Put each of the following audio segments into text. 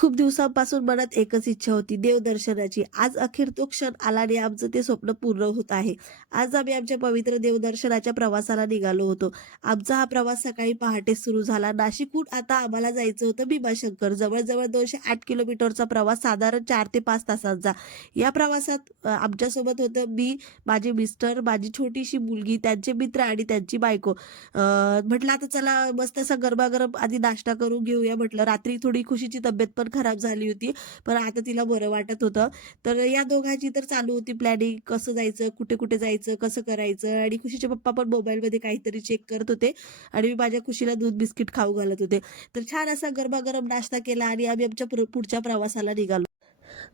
खूप दिवसांपासून मनात एकच इच्छा होती देवदर्शनाची. आज अखेर तो क्षण आला आणि आमचं ते स्वप्न पूर्ण होत आहे. आज आम्ही आमच्या पवित्र देवदर्शनाच्या प्रवासाला निघालो होतो. आमचा हा प्रवास सकाळी पहाटे सुरू झाला. नाशिकहून आता आम्हाला जायचं होतं भीमाशंकर. जवळजवळ दोनशे आठ किलोमीटरचा प्रवास साधारण चार ते पाच तासांचा. या प्रवासात आमच्यासोबत होतं मी माझे मिस्टर माझी छोटीशी मुलगी त्यांचे मित्र आणि त्यांची बायको. म्हटलं आता चला मस्त असं गरमागरम आधी नाश्ता करून घेऊया म्हटलं. रात्री थोडी खुशीची तब्येत पण खराब झाली होती. पण आता तिला बरं वाटत होतं. तर या दोघांची तर चालू होती प्लॅनिंग कसं जायचं कुठे कुठे जायचं कसं करायचं? आणि खुशीचे पप्पा पण मोबाईलमध्ये काहीतरी चेक करत होते. आणि मी माझ्या खुशीला दूध बिस्किट खाऊ घालत होते. तर छान असा गरमागरम नाश्ता केला आणि आम्ही आमच्या पुर- पुढच्या प्रवासाला निघालो.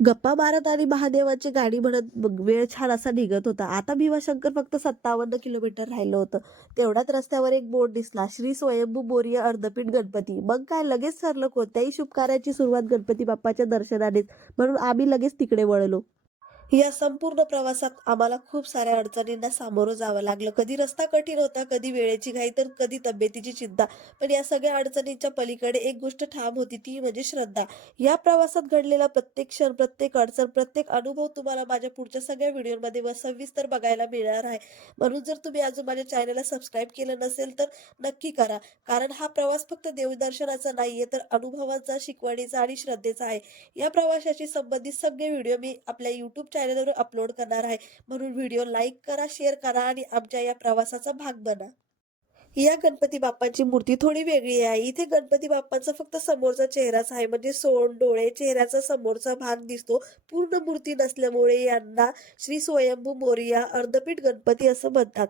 गप्पा मारत आणि महादेवाची गाडी म्हणत वेळ छान असा निघत होता. आता भीमाशंकर फक्त सत्तावन्न किलोमीटर राहिलं होतं. तेवढ्यात रस्त्यावर एक बोर्ड दिसला. श्री स्वयंभू बोरिय अर्धपीठ गणपती. मग काय लगेच ठरलं कोणत्याही शुभकार्याची सुरुवात गणपती बाप्पाच्या दर्शनानेच. म्हणून आम्ही लगेच तिकडे वळलो. या संपूर्ण प्रवासात आम्हाला खूप साऱ्या अडचणींना सामोरं जावं लागलं. कधी रस्ता कठीण होता कधी वेळेची घाई तर कधी तब्येतीची चिंता. पण या सगळ्या अडचणींच्या पलीकडे एक गोष्ट ठाम होती ती म्हणजे श्रद्धा. या प्रवासात घडलेला प्रत्येक क्षण प्रत्येक अडचण प्रत्येक अनुभव तुम्हाला माझ्या पुढच्या सगळ्या व्हिडिओमध्ये व सविस्तर बघायला मिळणार आहे. म्हणून जर तुम्ही अजून माझ्या चॅनलला सबस्क्राईब केलं नसेल तर नक्की करा. कारण हा प्रवास फक्त देवदर्शनाचा नाहीये तर अनुभवाचा शिकवणीचा आणि श्रद्धेचा आहे. या प्रवासाशी संबंधित सगळे व्हिडिओ मी आपल्या युट्यूब चॅनलवर अपलोड करणार आहे. म्हणून व्हिडिओ लाईक करा शेअर करा आणि आमच्या या प्रवासाचा भाग बना. या गणपती बाप्पांची मूर्ती थोडी वेगळी आहे. इथे गणपती बाप्पांचा फक्त समोरचा चेहराच आहे. म्हणजे सोंड डोळे चेहऱ्याचा समोरचा भाग दिसतो. पूर्ण मूर्ती नसल्यामुळे यांना श्री स्वयंभू मोरिया अर्धपीठ गणपती असं म्हणतात.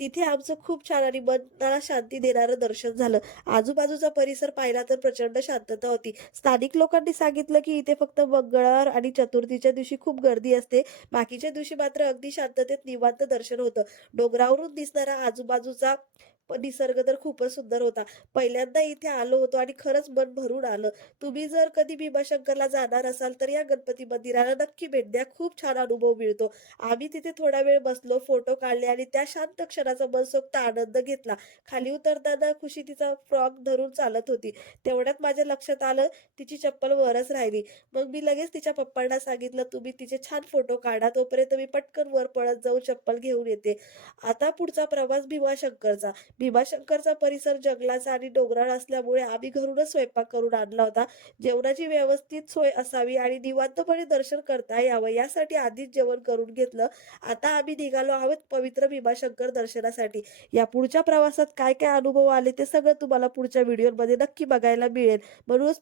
तिथे आमचं खूप छान आणि मनाला शांती देणारं दर्शन झालं. आजूबाजूचा परिसर पाहिला तर प्रचंड शांतता होती. स्थानिक लोकांनी सांगितलं की इथे फक्त मंगळवार आणि चतुर्थीच्या दिवशी खूप गर्दी असते. बाकीच्या दिवशी मात्र अगदी शांततेत निवांत दर्शन होतं. डोंगरावरून दिसणारा आजूबाजूचा निसर्ग तर खूपच सुंदर होता. पहिल्यांदा इथे आलो होतो आणि खरंच मन भरून आलं. तुम्ही जर कधी भीमाशंकरला जाणार असाल तर या गणपती मंदिराला नक्की भेट द्या. खूप छान अनुभव मिळतो. आम्ही तिथे थोडा वेळ बसलो फोटो काढले आणि त्या शांत क्षणाचा मनसोक्त आनंद घेतला. खाली उतरताना खुशी तिचा फ्रॉक धरून चालत होती. तेवढ्यात माझ्या लक्षात आलं तिची चप्पल वरच राहिली. मग मी लगेच तिच्या पप्पांना सांगितलं तुम्ही तिचे छान फोटो काढा तोपर्यंत मी पटकन वर पळत जाऊन चप्पल घेऊन येते. आता पुढचा प्रवास भीमाशंकरचा. भीमाशंकरचा परिसर जंगलाचा आणि डोंगराळ असल्यामुळे आम्ही घरूनच स्वयंपाक करून आणला होता. जेवणाची व्यवस्थित सोय असावी आणि निवांतपणे दर्शन करता यावं यासाठी आधीच जेवण करून घेतलं. आता आम्ही निघालो आहोत पवित्र भीमाशंकर दर्शनासाठी. या पुढच्या प्रवासात काय काय अनुभव आले ते सगळं तुम्हाला पुढच्या व्हिडिओमध्ये नक्की बघायला मिळेल. म्हणून